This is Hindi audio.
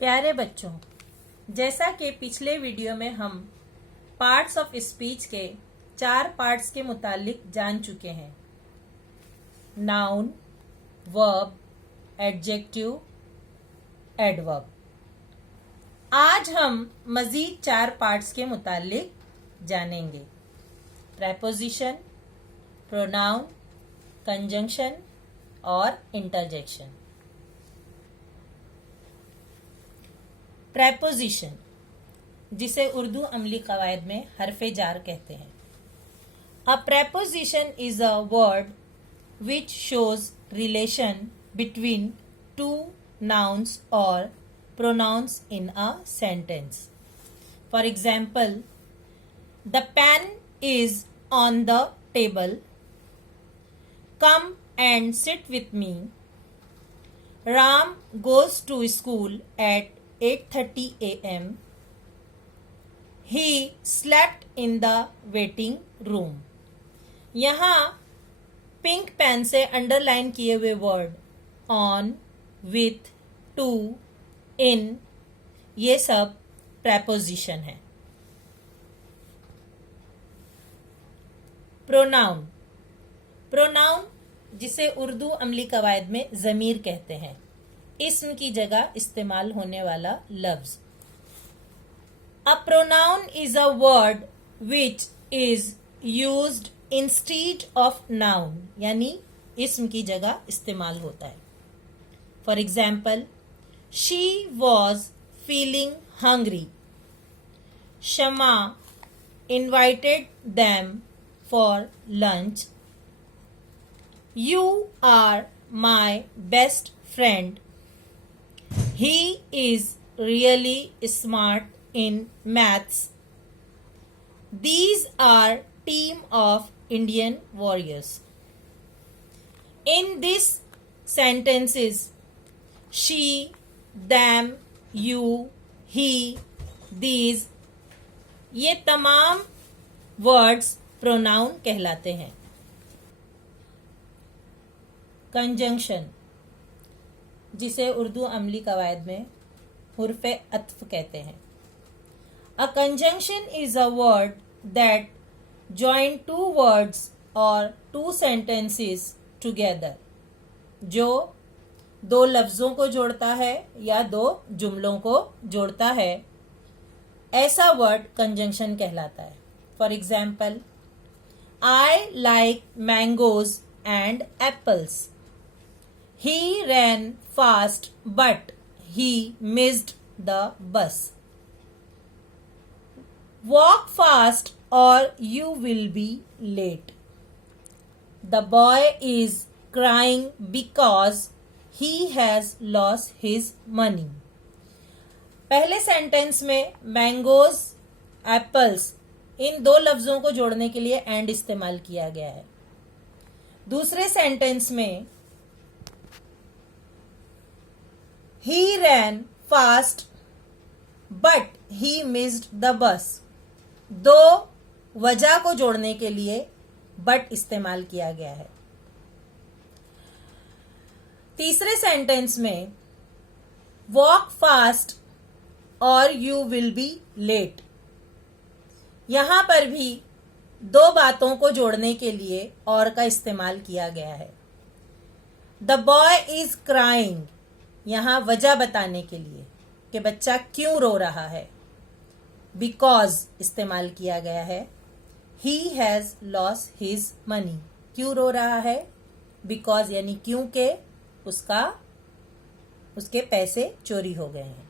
प्यारे बच्चों, जैसा कि पिछले वीडियो में हम पार्ट्स ऑफ स्पीच के 4 पार्ट्स के मुतालिक जान चुके हैं। Noun, verb, adjective, adverb. आज हम मजीद 4 पार्ट्स के मुतालिक जानेंगे। प्रेपोजिशन, प्रोनाउन, कंजंक्शन और इंटरजेक्शन। प्रेपोजिशन, जिसे उर्दू अमली कवायद में हरफे जार कहते हैं। A preposition is a word which shows relation between two nouns or pronouns in a sentence. For example, the pen is on the table. Come and sit with me. Ram goes to school at 8:30 a.m. He slept in the waiting room. यहाँ पिंक पेन से अंडरलाइन किए हुए वर्ड ऑन, विथ, टू, इन, ये सब प्रेपोजिशन है। प्रोनाउन, प्रोनाउन जिसे उर्दू अमली कवायद में ज़मीर कहते हैं, इस्म की जगह इस्तेमाल होने वाला लफ्ज। A pronoun is a word which is used instead of noun, यानी इस्म की जगह इस्तेमाल होता है। For example, she was feeling hungry. Shama invited them for lunch. You are my best friend. He is really smart in maths. These are team of Indian warriors. In this sentences, she, them, you, he, these, ये तमाम वर्ड्स प्रोनाउन कहलाते हैं। कंजंक्शन, जिसे उर्दू अमली कवायद में हुर्फ़े अत्फ़ कहते हैं। A conjunction is a word that join two words और टू सेंटेंसेस टुगेदर, जो दो लफ्जों को जोड़ता है या दो जुमलों को जोड़ता है, ऐसा वर्ड कंजंक्शन कहलाता है। For example, I like mangoes and apples. He ran fast but he missed the bus. Walk fast और you will be late. The boy is crying because he has lost his money. पहले सेंटेंस में मैंगोज, एप्पल्स, इन दो लफ्जों को जोड़ने के लिए एंड इस्तेमाल किया गया है। दूसरे सेंटेंस में he ran fast but he missed the bus, दो वजह को जोड़ने के लिए बट इस्तेमाल किया गया है। तीसरे सेंटेंस में वॉक फास्ट और यू विल बी लेट, यहां पर भी दो बातों को जोड़ने के लिए और का इस्तेमाल किया गया है। द बॉय इज क्राइंग, यहां वजह बताने के लिए कि बच्चा क्यों रो रहा है, बिकॉज इस्तेमाल किया गया है। He has lost his money, क्यों रो रहा है, बिकॉज यानी क्योंकि उसके पैसे चोरी हो गए हैं।